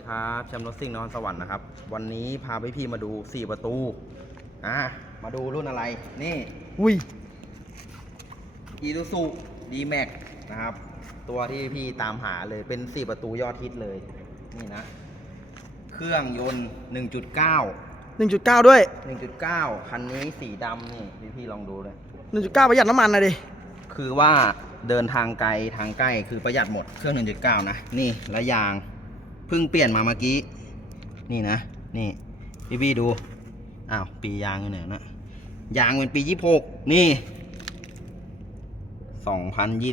ดีครับแชมป์รถซิ่งนครสวรรค์นะครับ วันนี้พาพี่พี่ๆมาดู 4 ประตู อะ มาดูรุ่นอะไร นี่ อุ้ยอี u ูซูดีแม็กนะครับ ตัวที่พี่ตามหาเลยเป็น 4 ประตูยอดฮิตเลย นี่นะ เครื่องยนต์ 1.9 1.9 ด้วย 1.9 คันนี้สีดำนี่พี่พี่ๆลองดูเลย1.9 ประหยัดน้ำมันนะดิ คือว่าเดินทางไกลทางใกล้คือประหยัดหมดเครื่อง 1.9 นะ นี่และยาง เพิ่งเปลี่ยนมาเมื่อกี้ นี่นะ นี่พี่พี่ๆดู อ้าว ปียางอยู่ไหนนะยางเป็นปี26นี่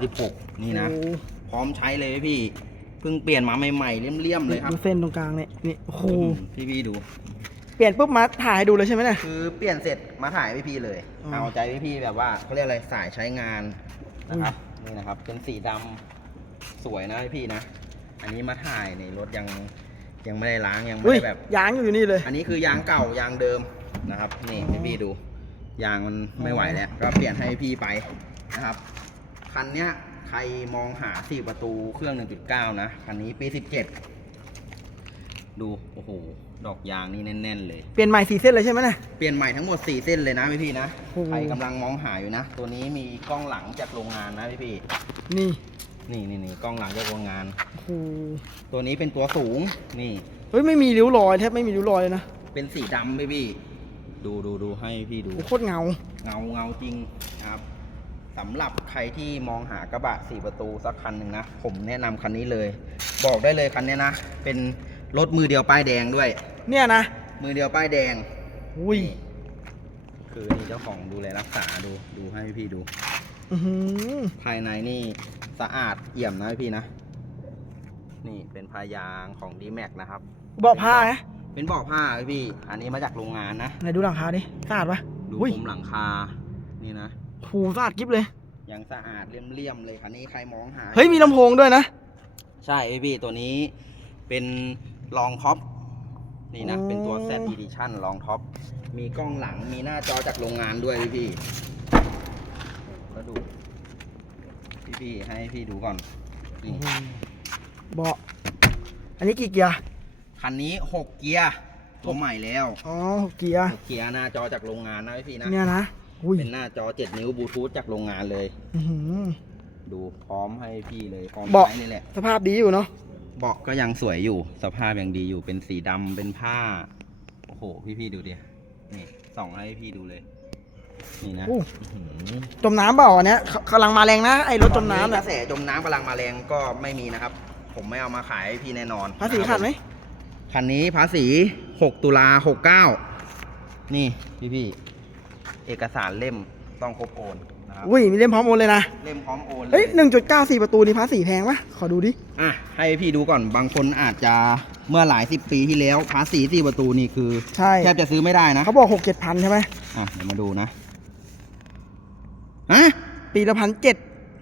2026นี่นะโอ้พร้อมใช้เลยพี่ เพิ่งเปลี่ยนมาใหม่ๆเลี่ยมๆเลยครับดูเส้นตรงกลางเนี่ยนี่โอ้โหพี่พี่ๆดู เปลี่ยนปุ๊บมาถ่ายให้ดูเลยใช่ไหมเนี่ยคือเปลี่ยนเสร็จมาถ่ายพี่พี่ๆเลยอ๋อเอาใจพี่พี่ๆแบบว่าเขาเรียกอะไรสายใช้งานนะครับนี่นะครับเป็นสีดำสวยนะพี่พี่ๆนะ อันนี้มาถ่ายในรถยังยังไม่ได้ล้างยังไม่อุ้ยได้แบบ ยางอยู่นี่เลย อันนี้คือยางเก่ายางเดิมนะครับ นี่พี่พี่ๆดู ยางมันไม่ไหวแล้ว ก็เปลี่ยนให้พี่ไปนะครับ คันเนี้ยใครมองหาสี่ประตูเครื่อง 1.9 นะ คันนี้ปี 17 ดู โอ้โห ดอกยางนี่แน่น ๆ เลย เปลี่ยนใหม่สีเส้นเลยใช่ไหมเนี่ยเปลี่ยนใหม่ทั้งหมด 4 เส้นเลยนะพี่พี่ๆนะ โอ้โห ใครกำลังมองหาอยู่นะ ตัวนี้มีกล้องหลังจากโรงงานนะพี่พี่นี่ๆ นี่นี่นี่กล้องหลังจากโรงงาน โอ้โหตัวนี้เป็นตัวสูงนี่ เฮ้ยไม่มีริ้วรอยแทบไม่มีริ้วรอยเลยนะเป็นสีดำพี่พี่ๆดูดูดูให้พี่ดู โอ้โหโคตรเงา เงาเงาจริงนะครับสำหรับใครที่มองหากระบะสี่ประตูสักคันหนึ่งนะ ผมแนะนำคันนี้เลย บอกได้เลยคันนี้นะ เป็นรถมือเดียวป้ายแดงด้วย เนี่ยนะมือเดียวป้ายแดง อุ้ย คือนี่เจ้าของดูแลรักษาดูดูให้พี่ดู อื้อหือภายในนี่สะอาดเอี่ยมนะพี่นะ นี่เป็นพายางของ d m a x นะครับ เบอกผ้าไหมเป็นเบอกผ้าพี่ อันนี้มาจากโรงงานนะ ไหนดูหลังคาดิสะอาดปะ ดูอุ้ยผมหลังคา นี่นะ โหสะอาดกิ๊บเลย ยังสะอาดเลี่ยมๆเลยคันนี้ใครมองหา เฮ้ยมีลำโพงด้วยนะ ใช่พี่ตัวนี้เป็นรองท็อปนี่นะอ๋อเป็นตัว Z Edition รองท็อปมีกล้องหลังมีหน้าจอจากโรงงานด้วยพี่พี่แล้ว ดู พี่พี่ๆให้พี่ดูก่อนนี่เบาะอันนี้กี่เกียร์ คันนี้6เกียร์ตัวใหม่แล้วอ๋อเกียร์6เกียร์หน้าจอจากโรงงานนะพี่ๆนะเนี่ยนะอุ้ยเป็นหน้าจอ7นิ้วบลูทูธจากโรงงานเลยอื้อหือดูพร้อมให้พี่เลยพร้อมเบาะใช้นี่แหละสภาพดีอยู่เนาะเบาะก็ยังสวยอยู่ สภาพยังดีอยู่เป็นสีดำเป็นผ้า โอ้โห พี่ๆดูดินี่ส่องให้พี่ดูเลย นี่นะอู้อื้อหือจมน้ำเปล่าอันเนี้ยกำลังมาแรงนะไอ้รถจมน้ำกน่ะระแสจมน้ำกำลังมาแรงก็ไม่มีนะครับ ผมไม่เอามาขายให้พี่แน่นอนภาษีขาดไหมคันนี้ภาษี 6 ตุลา 69 นี่พี่ๆเอกสารเล่มต้องครบโอนนะครับ อุ้ยมีเล่มพร้อมโอนเลยนะเล่มพร้อมโอนเลเฮ้ยยหนึ่งจุดเก้าสี่ประตูนี่ภาษีแพงปะขอดูดิอะให้พี่ดูก่อนบางคนอาจจะเมื่อหลายสิบปีที่แล้วภาษีสี่ประตูนี่คือใช่แทบจะซื้อไม่ได้นะเขาบอกหกเจ็ดพันใช่ไหมอะเดี๋ยวมาดูนะ ฮะปีละพันเจ็ด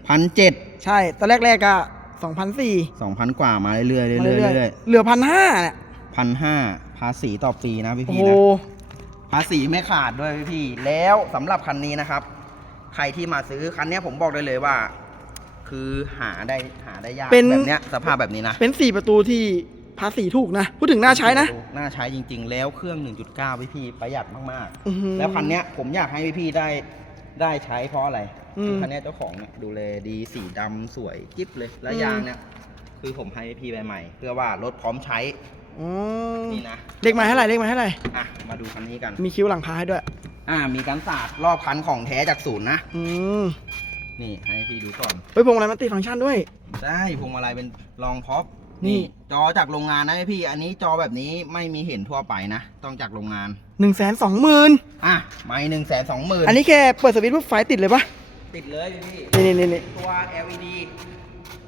พันเจ็ดใช่ตอนแรกๆก็สองพันสี่สองพันกว่ามาเรื่อยๆเรื่อยๆมาเรื่อยเรื่อยๆเหลือพันห้าเนี่ยๆพันห้าภาษีต่อปีนะพี่โอ้พี่โหนะภาษีไม่ขาดด้วยพี่พี่แล้วสำหรับคันนี้นะครับ ใครที่มาซื้อคันเนี้ยผมบอกได้เลยว่า คือหาได้หาได้ยากเป็นแบบเนี้ยสภาพแบบนี้นะเป็นสี่ประตูที่ภาษีถูกนะ พูดถึงน่าใช้นะน่าใช้จริง ๆ แล้วเครื่อง 1.9พี่พี่ประหยัดมากอื้อหือๆแล้วคันเนี้ยผมอยากให้พี่พี่ได้ ได้ใช้เพราะอะไรอืม คือคันเนี้ยเจ้าของเนี่ยดูแลดีสีดำสวยกิ๊บเลย แล้วอืมยางเนี่ยคือผมให้พี่ใบใหม่ เพื่อว่ารถพร้อมใช้อ๋อนี่นะเลขหมายเท่าไหร่เลขหมายเท่าไหร่อะมาดูคันนี้กัน มีคิ้วหลังคาให้ด้วย อ่า มีการสาดรอบคันของแท้จากศูนย์นะ อืมนี่ให้พี่ดูก่อน เฮ้ยพวงอะไรมันติดฟังก์ชันด้วย ได้พวงมาลัยเป็นรองท็อป นี่จอจากโรงงานนะพี่ อันนี้จอแบบนี้ไม่มีเห็นทั่วไปนะ ต้องจากโรงงานหนึ่งแสนสองหมื่นอะไม่หนึ่งแสนสองหมื่นอันนี้แค่เปิดสวิตช์ปุ๊บไฟติดเลยปะติดเลยพี่นี่นี่นี่นี่ตัว LED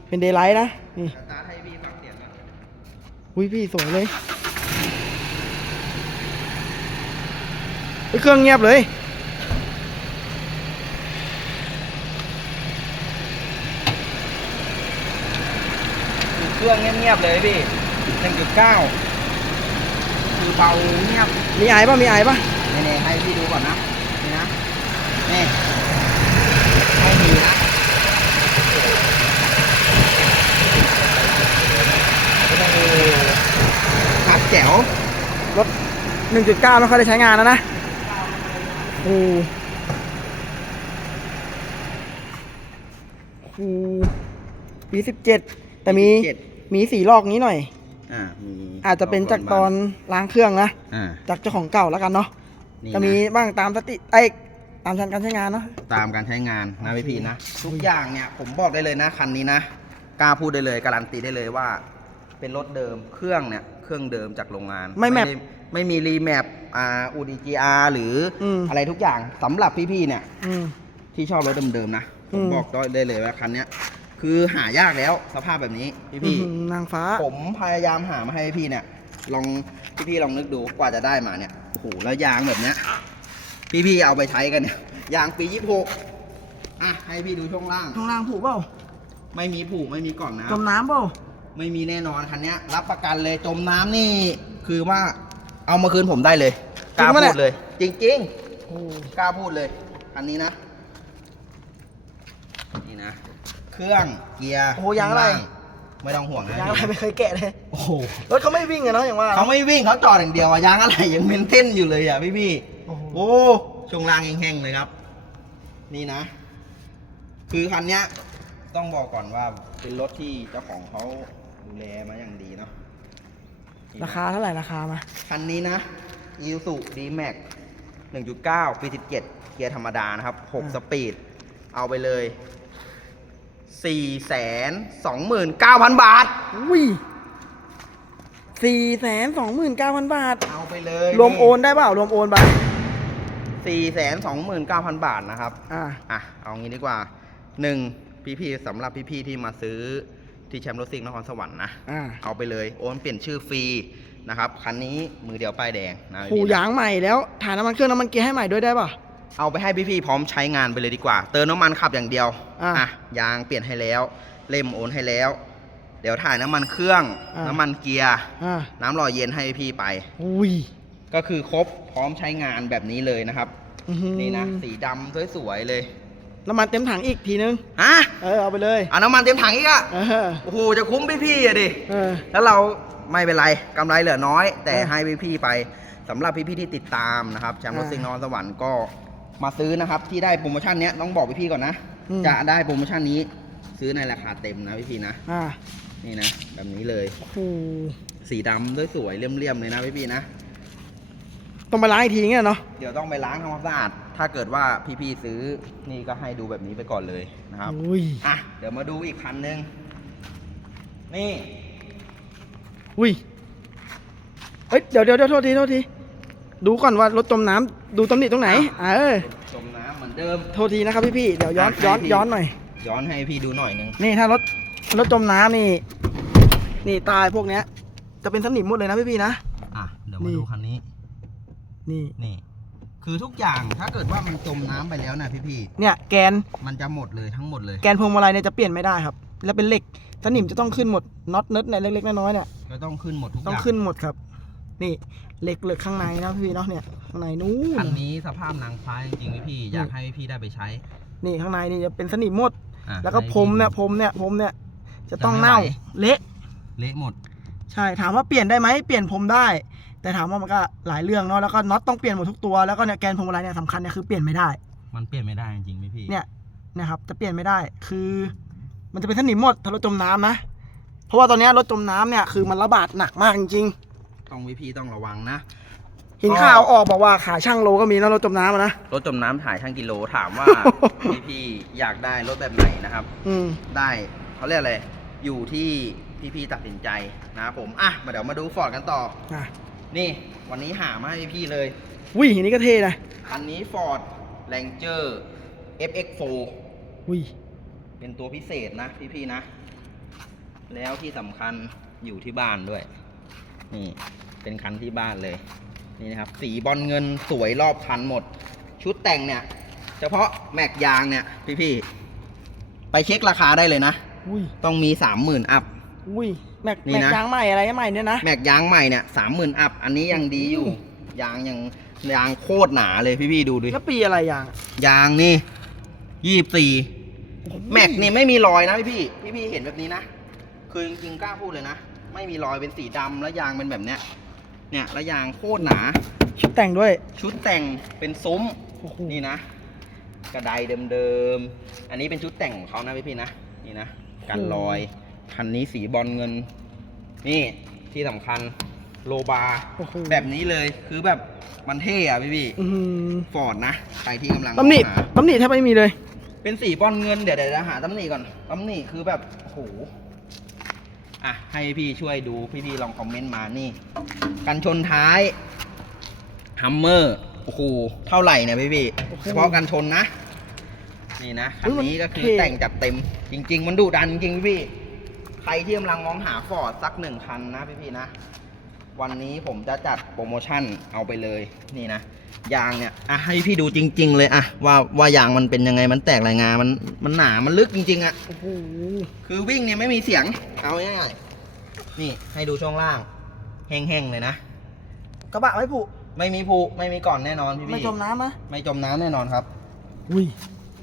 เป็นเดย์ไลท์นะนี่สตาร์ทให้พี่ฟังเสียงนะอุ้ยพี่สวยเลยเฮ้ยเครื่องเงียบเลย รื่องเงียบๆเลยพี่หนึ่งจุดเก้าคือเบาเงียบมีไอป่ะ มีไอป่ะนี่ๆให้พี่ดูก่อนนะ นี่นะ นี่ไม่มีนะโอ้โหวรถ 1.9 ไม่ค่อยได้ใช้งานแล้วนะโอ้โหโอ้โหปี 17 แต่มีเจ็ด มีสีลอกนี้หน่อย อ่ามีอาจจะเป็นจากตอนล้างเครื่องนะอ่าจากเจ้าของเก่าแล้วกันเนาะนี่จะมีนะบ้างตามสติไอ้ยตามชั้นการใช้งานเนาะ ตามการใช้งานนะโอเคพี่พีนะ ทุกอย่างเนี่ยผมบอกได้เลยนะคันนี้นะกล้าพูดได้เลยการันตีได้เลยว่า เป็นรถเดิมเครื่องเนี่ยเครื่องเดิมจากโรงงานไม่แมปด้ไม่มีรีแมปอ่าอูดีจีอาร์หรืออม อะไรทุกอย่างสำหรับพี่ๆเนี่ย อืม ที่ชอบรถเดิมๆนะผมอืมบอกได้เลยว่าคันเนี้ย คือหายากแล้วสภาพแบบนี้พี่อื้อหือนางฟ้าๆผมพยายามหามาให้พี่เนี่ย ลองพี่ๆลองนึกดูกว่าจะได้มาเนี่ยโอ้โหแล้วยางแบบเนี้ยพี่ๆเอาไปใช้กันเนี่ยยางปียี่หกอะให้พี่ดูช่วงล่าง ข้างล่างผูกเปล่าไม่มีผูกไม่มีกล่องจมน้ำน้ำเปล่าไม่มีแน่นอนคันเนี้ย รับประกันเลยจมน้ำนี่ คือว่าเอามาคืนผมได้เลยกล้าพูดเลย จริงโอ้ๆกล้าพูดเลยคันนี้นะ นี่นะ เครื่องเกียร์โหยางอะไร ข้ล่ไม่ต้องห่วงนะยางอะไรไม่เคยแกะเลยโอ้โหรถเขาไม่วิ่งอะเนาะอย่างว่าเขาไม่วิ่งเขาจอดอย่างเดียวอะยางอะไรยังเมนเทนอยู่เลยอะพี่พี่ๆโอ้โหโอ้ช่วงล่างแห้งๆเลยครับ นี่นะ คือคันเนี้ย ต้องบอกก่อนว่าเป็นรถที่เจ้าของเขาดูแลมาอย่างดีเนาะนี่นะ ราคาเท่าไหร่ราคามาคันนี้นะ i s u D-Max 1.9ปี17 เกียร์ธรรมดานะครับอืม6สปีด เอาไปเลย 429,000 บาท อุ้ยสี่แสนสองหมื่นเก้าพันบาท เอาไปเลยรวมโอนได้เปล่ารวมโอนไป429,000บาทนะครับ อ่าอะ เอางี้ดีกว่าหนึ่งพี่ๆสำหรับพี่ๆที่มาซื้อที่แชมป์รถซิ่งนครสวรรค์นะอ่าเอาไปเลยโอนเปลี่ยนชื่อฟรีนะครับคันนี้มือเดียวป้ายแดงนะหูพี่ๆนะยางใหม่แล้วถ่ายน้ำมันเครื่องน้ำมันเกียร์ให้ใหม่ด้วยได้ป่ะ เอาไปให้พี่ๆพร้อมใช้งานไปเลยดีกว่า เติมน้ำมันขับอย่างเดียวอะยางเปลี่ยนให้แล้ว เล่มโอนให้แล้ว เดี๋ยวถ่ายน้ำมันเครื่อง อะ น้ำมันเกียร์ อ่าน้ำหล่อเย็นให้พี่ไป อุ้ยก็คือครบพร้อมใช้งานแบบนี้เลยนะครับ อื้อหือนี่นะสีดำสวยๆเลยน้ำมันเต็มถังอีกทีนึงฮะเออเอาไปเลย เอาน้ำมันเต็มถังอีกอะเออ โอ้โหจะคุ้มพี่ๆอะดิ เออ แล้วเราไม่เป็นไรกำไรเหลือน้อย แต่เออให้พี่ๆไปสำหรับพี่ๆที่ติดตามนะครับแชมป์รถอ่า ซิงนอนสวรรค์ก็ มาซื้อนะครับ ที่ได้โปรโมชั่นเนี้ยต้องบอกพี่ๆก่อนนะ อืม จะได้โปรโมชั่นนี้ซื้อในราคาเต็มนะพี่ๆนะ อ่านี่นะ แบบนี้เลย โอ้โหสีดำด้วยสวยเลี่ยมๆเลยนะพี่ๆนะ ต้องไปล้างอีกทีเงี้ยเนาะ เดี๋ยวต้องไปล้างทำความสะอาด ถ้าเกิดว่าพี่ๆซื้อนี่ก็ให้ดูแบบนี้ไปก่อนเลยนะครับ อุ้ย อะ เดี๋ยวมาดูอีกคันหนึ่งนี่ อุ้ย เอ้ย เดี๋ยวเดี๋ยวเดี๋ยวโทษทีโทษที ดูก่อนว่ารถจมน้ำดูตำหนิตรงไหนอ่าเออจมน้ำเหมือนเดิม โทษทีนะครับพี่พี่ๆเดี๋ยวย้อนอะย้อนให้พี่ย้อนหน่อย ย้อนให้พี่ดูหน่อยหนึงนี่ถ้ารถรถจมน้ำนี่ นี่ตายพวกเนี้ย จะเป็นสนิมหมดเลยนะพี่พี่ๆนะ อะเดี๋ยวนี่มาดูคันนี้นี่ นี่ คือทุกอย่างถ้าเกิดว่ามันจมน้ำไปแล้วนะพี่เนี่ยแกนๆมันจะหมดเลยทั้งหมดเลย แกนพวงมาลัยเนี่ยจะเปลี่ยนไม่ได้ครับ แล้วเป็นเหล็กสนิมจะต้องขึ้นหมดน็อตเนิร์ดเนี่ยเล็กๆน้อยๆเนี่ยก็ต้องขึ้นหมดทุกอต้องย่างขึ้นหมดครับ นี่เหล็กเหลือข้างในนะพี่ๆเนาะเนี่ยข้างในนู้คันนนี้สภาพนางฟ้าจริงๆพี่ๆอยากให้พี่ๆได้ไปใช้ นี่ข้างในนี่จะเป็นสนิมหมด อะแล้วก็ให้พรมเนี่ยพี่พรมเนี่ยพรมเนี่ยจะต้องจะไม่เน่าไหวเละ เละหมด ใช่ถามว่าเปลี่ยนได้ไหมเปลี่ยนพรมได้ แต่ถามว่ามันก็หลายเรื่องเนาะแล้วก็น็อตต้องเปลี่ยนหมดทุกตัวแล้วก็เนี่ยแกนพวงมาลัยเนี่ยสำคัญเนี่ยคือเปลี่ยนไม่ได้มันเปลี่ยนไม่ได้จริงๆพี่ๆเนี่ยนะครับจะเปลี่ยนไม่ได้คือ มันจะเป็นสนิมหมดถ้ารถจมน้ำนะเพราะว่าตอนเนี้ยรถจมน้ำเนี่ยคือมันระบาดหนักมากจริง ต้องพี่ๆต้องระวังนะๆเห็นข่าวออกบอกว่าขายช่างโลก็มีนะรถจมน้ำอะนะ รถจมน้ำถ่ายช่างกิโลถามว่า พี่ๆอยากได้รถแบบไหนนะครับ อืม ได้เขาเรียกอะไร อยู่ที่พี่ๆตัดสินใจนะครับผม อะ มาเดี๋ยวมาดูฟอร์ดกันต่อ อะนี่ วันนี้หามาให้พี่ๆเลยวิ่อันนี้ก็เท่นะอันนี้ Ford Ranger FX4 วิ่เป็นตัวพิเศษนะพี่ๆนะ แล้วที่สำคัญอยู่ที่บ้านด้วย นี่เป็นคันที่บ้านเลยนี่นะครับสีบอลเงินสวยรอบคันหมด ชุดแต่งเนี่ย เฉพาะแม็กยางเนี่ยพี่ๆไปเช็คราคาได้เลยนะอุ้ยต้องมีสามหมื่นอัพอุ้ยแม็กนี่แม็กนะยางใหม่อะไรใหม่เนี่ยนะแม็กยางใหม่เนี่ยสามหมื่นอัพอันนี้ยังดีอยู่ยางยังยางโคตรหนาเลยพี่ๆดูดิแล้วปีอะไรยางยางนี่ยี่สี่แม็กนี่ไม่มีรอยนะพี่พี่พี่พี่ๆเห็นแบบนี้นะคือจริงๆกล้าพูดเลยนะ ไม่มีรอยเป็นสีดำแล้วยางเป็นแบบเนี้ย เนี่ยระยางโคตรหนา ชุดแต่งด้วย ชุดแต่งเป็นซุ้มโอ้โห นี่นะ กระไดเดิมๆ อันนี้เป็นชุดแต่งของเขานะพี่พี่ๆนะ นี่นะ กันรอย คันนี้สีบอลเงิน นี่ที่สำคัญโลบาร์โอ้โห แบบนี้เลยคือแบบมันเท่อะพี่พี่อื้อหือฟอร์ดนะใครที่กำลังตำหนิหาตำหนิแทบไม่มีเลย เป็นสีบอลเงินเดี๋ยวเดี๋ยวจะหาตำหนิก่อนตำหนิคือแบบโอ้โห อะให้พี่ช่วยดูพี่พี่ๆลองคอมเมนต์มานี่ กันชนท้ายฮัมเมอร์โอ้โหเท่าไหร่เนี่ยพี่พี่ๆโอ้โหเฉพาะกันชนนะ นี่นะคันนี้ก็คือเท่แต่งจัดเต็มจริง ๆ มันดุดันจริงๆพี่ใครที่กำลังมองหาฟอร์ดสักหนึ่งคันนะพี่พี่ๆนะ วันนี้ผมจะจัดโปรโมชั่นเอาไปเลยนี่นะ ยางเนี่ยอะให้พี่ดูจริง ๆ เลยอะว่าว่ายางมันเป็นยังไงมันแตกรายงานมันมันหนามันลึกจริง ๆอะโอ้โหคือวิ่งเนี่ยไม่มีเสียงเอาง่ายๆนี่ให้ดูช่วงล่าง แห้งๆเลยนะกระบะไม่ผุไม่มีผุไม่มีก่อนแน่นอนพี่พี่ไม่จมน้ำนะไม่จมน้ำแน่นอนครับ อุ้ย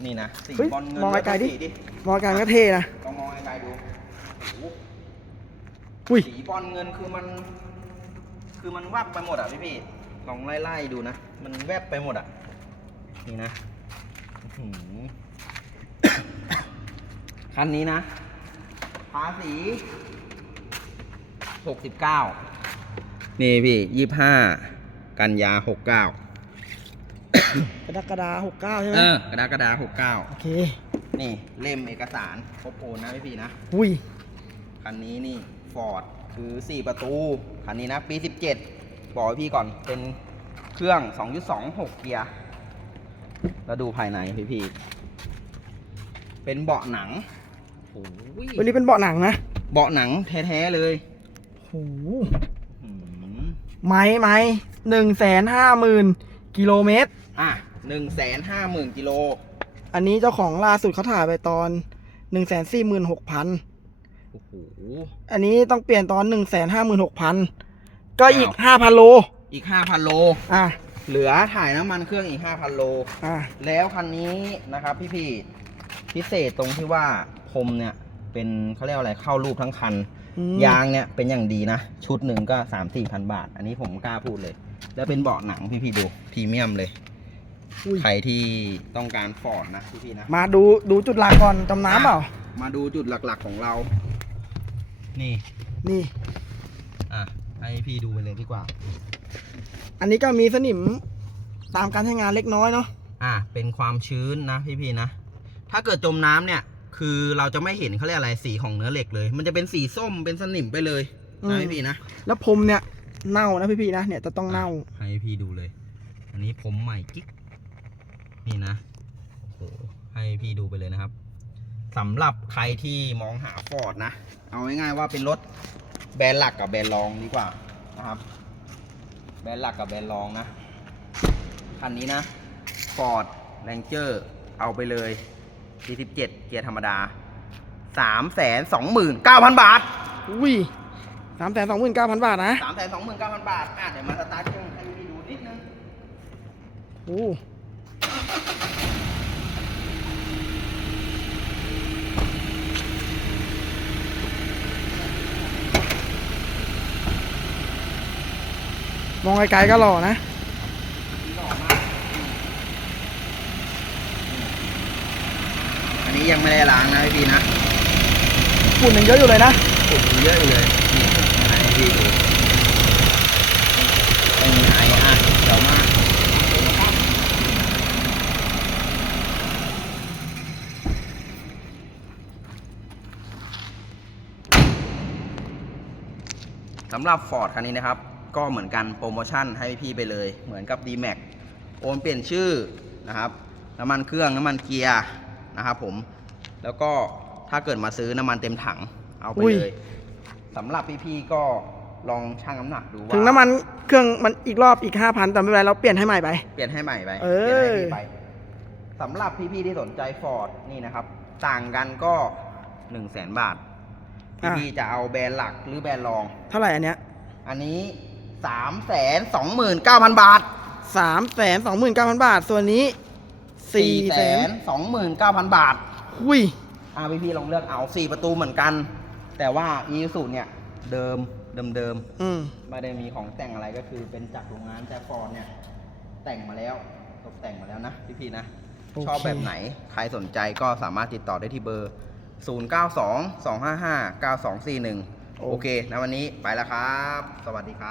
นี่นะสีเฮ้ยบอลเงินมองไกลๆดิสีมองกันก็เท่นะลองมองไกลๆดูโอ้โหอุ้ยสีบอลเงินคือมัน คือมันวับไปหมดอะพี่พี่ ลองไล่ๆดูนะ มันแวบไปหมดอะ นี่นะอื้อหือคันนี้นะภาษีหกสิบเก้านี่พี่ยี่ห้ากันยาหกเก้ากระดากระดาหกเก้าใช่ไหมเออกระดากระดาหกเก้าโอเค นี่เล่มเอกสารครบโอนนะพี่พี่นะ อุ้ย คันนี้นี่ฟอร์ดคือ4ประตู คันนี้นะ ปี17บ อกให้พี่ก่อนเป็นเครื่อง 2.2 6 เกียร์แล้วดูภายในพี่พี่ๆเป็นเบาะหนังโอ้ยวันนี้เป็นเบาะหนังนะ เบาะหนังแท้ๆเลยโอ้โหอืมไม้ไม้หนึ่งแสนห้าหมื่นกิโลเมตร อะหนึ่งแสนห้าหมื่นกิโล อันนี้เจ้าของล่าสุดเขาถ่ายไปตอนหนึ่งแสนสี่หมื่นหกพันโอ้โห อันนี้ต้องเปลี่ยนตอนหนึ่งแสนห้าหมื่นหกพัน ก็อีกอ้าวห้าพันโล อีก5,000โล อะ เหลือถ่ายน้ำมันเครื่องอีก5,000โล อะ แล้วคันนี้นะครับพี่พี่ๆพิเศษตรงที่ว่าพรมเนี่ยเป็นเขาเรียกว่าอะไรเข้ารูปทั้งคัน อืม ยางเนี่ยเป็นอย่างดีนะ ชุดหนึ่งก็สามสี่พันบาท อันนี้ผมกล้าพูดเลย แล้วเป็นเบาะหนังพี่พี่ๆดูพรีเมียมเลยอุ้ยใครที่ต้องการฟอร์ดนะพี่พี่ๆนะ มาดูดูจุดหลักก่อนจำน้ำเปล่า มาดูจุดหลักๆของเรา นี่ นี่อะ ให้พี่ดูไปเลยดีกว่า อันนี้ก็มีสนิมตามการใช้งานเล็กน้อยเนาะอะเป็นความชื้นนะพี่พี่ๆนะ ถ้าเกิดจมน้ำเนี่ย คือเราจะไม่เห็นเขาเรียกอะไรสีของเนื้อเหล็กเลย มันจะเป็นสีส้มเป็นสนิมไปเลยนะพี่พี่ๆนะ แล้วพรมเนี่ยเน่านะพี่ๆนะเนี่ยจะต้องเน่าให้พี่ดูเลย อันนี้ผมใหม่กิ๊กนี่นะโอ้โหให้พี่ดูไปเลยนะครับสำหรับใครที่มองหาฟอร์ดนะ เอาง่ายๆว่าเป็นรถ แบรนด์หลักกับแบรนด์รองดีกว่านะครับ แบรนด์หลักกับแบรนด์รองนะคันนี้นะ Ford Ranger เอาไปเลย 47 เกียร์ธรรมดา 329,000 บาท อุ้ยสามแสนสองหมื่นเก้าพันบาทนะ329,000 บาท อะเดี๋ยวมาสตาร์ทเครื่องให้พี่ดูนิดนึง โอ้ มองไกลๆก็หล่อนะอันนี้ยังไม่ได้ล้างนะพี่นะฝุ่นยังเยอะอยู่เลยนะฝุ่นเยอะอยู่เลยนี่ให้พี่ดูไม่มีไออะเดี๋ยวมาสำหรับ Ford คันนี้นะครับ ก็เหมือนกันโปรโมชั่นให้พี่ไปเลย เหมือนกับ D-Max โอนเปลี่ยนชื่อนะครับน้ำมันเครื่องน้ำมันเกียร์นะครับผมแล้วก็ถ้าเกิดมาซื้อน้ำมันเต็มถังเอาไปอุ้ยเลยสำหรับพี่ๆก็ลองชั่งน้ำหนักดูว่าถึงน้ำมันเครื่องมันอีกรอบอีกห้าพันแต่ไม่เป็นไรเราเปลี่ยนให้ใหม่ไป เปลี่ยนให้ใหม่ไปเออเปลี่ยนให้พี่ไปสำหรับพี่ๆที่สนใจฟอร์ดนี่นะครับ ต่างกันก็1 0 0 0 0แสนบาทอะพี่ๆจะเอาแบรนด์หลักหรือแบรนด์รอง เท่าไหร่อันเนี้ย อันนี้ 3 2 9 0 0 0บาทสามแสนสองหมื่นเก้าพันบาท ส่วนนี้สี่แสน4 2 9 0 0 0บาทหุยอ่าพี่พี่ๆลองเลือกเอา4ประตูเหมือนกัน แต่ว่าอีซูเนี่ยเดิมเดิมอืมๆไม่ได้มีของแต่งอะไรก็คือเป็นจากโรงงานจากฟอร์ดเนี่ย แต่งมาแล้วตกแต่งมาแล้วนะพี่ๆนะโอเคชอบแบบไหน ใครสนใจก็สามารถติดต่อได้ที่เบอร์ 092 255 9241 โอเคนะวันนี้ไปแล้วครับ สวัสดีครับ